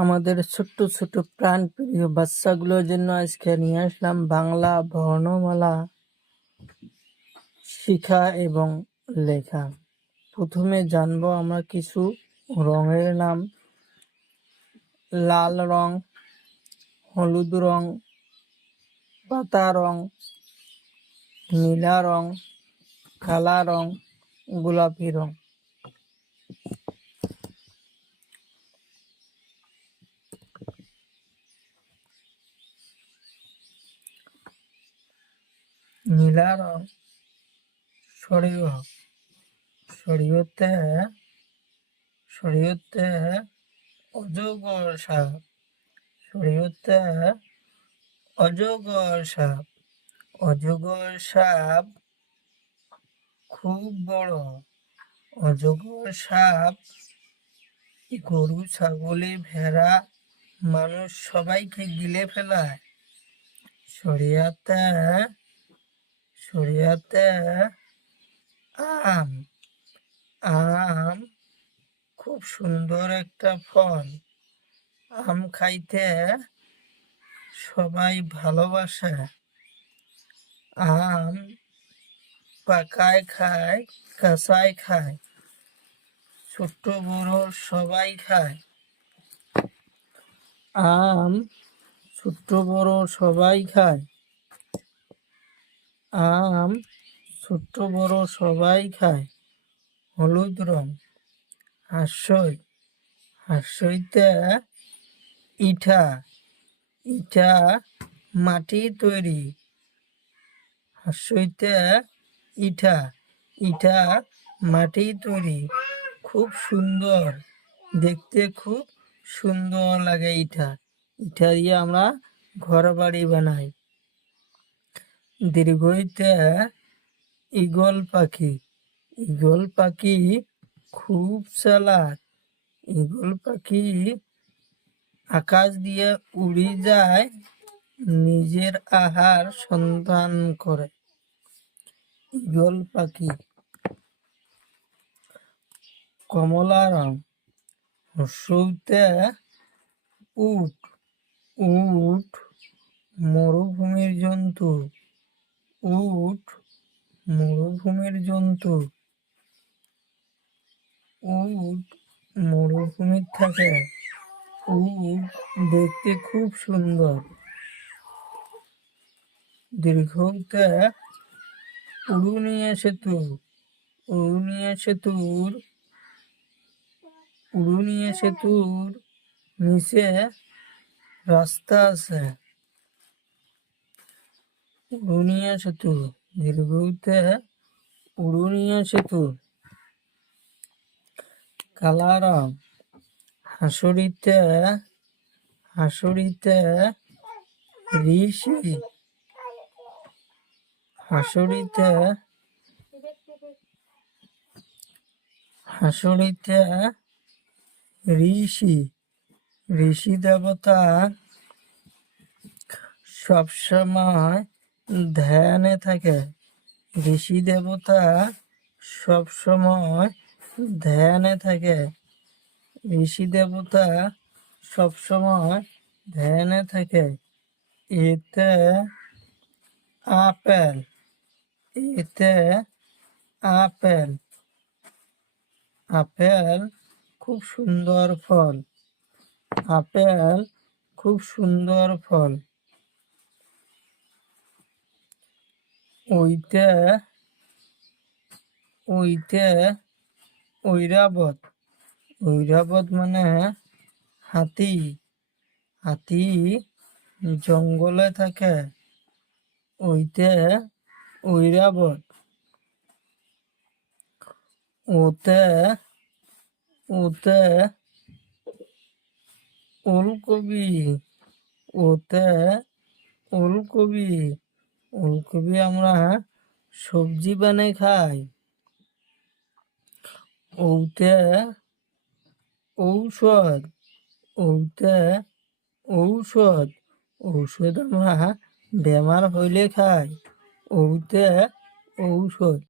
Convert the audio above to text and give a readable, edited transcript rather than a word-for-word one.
আমাদের ছোট্ট ছোট্ট প্রাণ প্রিয় বাচ্চাগুলোর জন্য আজকে নিয়ে আসলাম বাংলা বর্ণমালা শিখা এবং লেখা। প্রথমে জানবো আমরা কিছু রঙের নাম। লাল রং, হলুদ রং, পাতা রং, নীলা রং, কালা রং, গোলাপি রং। নীলা রং সরিয়ে শরীয়তে অজগর সাপ, শরীয়তে অজগর সাপ। অজগর সাপ খুব বড়। অজগর সাপ গরু, ছাগলি, ভেড়া, মানুষ সবাইকে গিলে ফেলায়। শরিয়াতে আম, আম খুব সুন্দর একটা ফল। আম খাইতে সবাই ভালোবাসে। আম পাকায় খায়, কাঁচায় খায়, ছোট বড় সবাই খায়। আম ছোট বড় সবাই খায়। আম ছোট বড় সবাই খায়। হলুদ রং হাঁসইতে ইটা, ইটা মাটি তৈরি। হাঁসইতে ইটা, ইটা মাটি তৈরি। খুব সুন্দর দেখতে, খুব সুন্দর লাগে। ইটা দিয়ে আমরা ঘর বাড়ি বানাই। দীর্ঘইতে ঈগল পাখি, ঈগল পাখি খুব চালাক। ঈগল পাখি আকাশ দিয়ে উড়ে যায়, নিজের আহার সন্ধান করে। ঈগল পাখি। কমলা রং হ্রস্বইতে উট, উট মরুভূমির জন্তু। উট মরুভূমির জন্তু। উট মরুভূমির থাকে। উট দেখতে খুব সুন্দর। দীর্ঘতে উড়ুনিয়া সেতু, উড়ুনিয়া সেতুর, উড়ুনিয়া সেতুর নিচে রাস্তা আছে। উড়ুনিয়া সেতু, দীর্ঘতে উড়ুনিয়া সেতু। কালা রং হাঁসুরিতে ঋষি, হাঁসুরিতে ঋষি, ঋষি দেবতা সবসময় ধ্যানে থাকে। ঋষি দেবতা সবসময় ধ্যানে থাকে। ঋষি দেবতা সবসময় ধ্যানে থাকে। এতে আপেল, এতে আপেল, আপেল খুব সুন্দর ফল। আপেল খুব সুন্দর ফল। ওইতে ঐরাবত, ঐরাবত মানে হাতি। হাতি জঙ্গলে থাকে। ওইতে ঐরাবত। ওতে ওলকবি, ওতে ওলকবি, ওলকবি আমরা সবজি বানাই খাই। ওতে ঔষধ, ওতে ঔষধ, ঔষধ আমরা বেমার হইলে খাই। ওতে ঔষধ।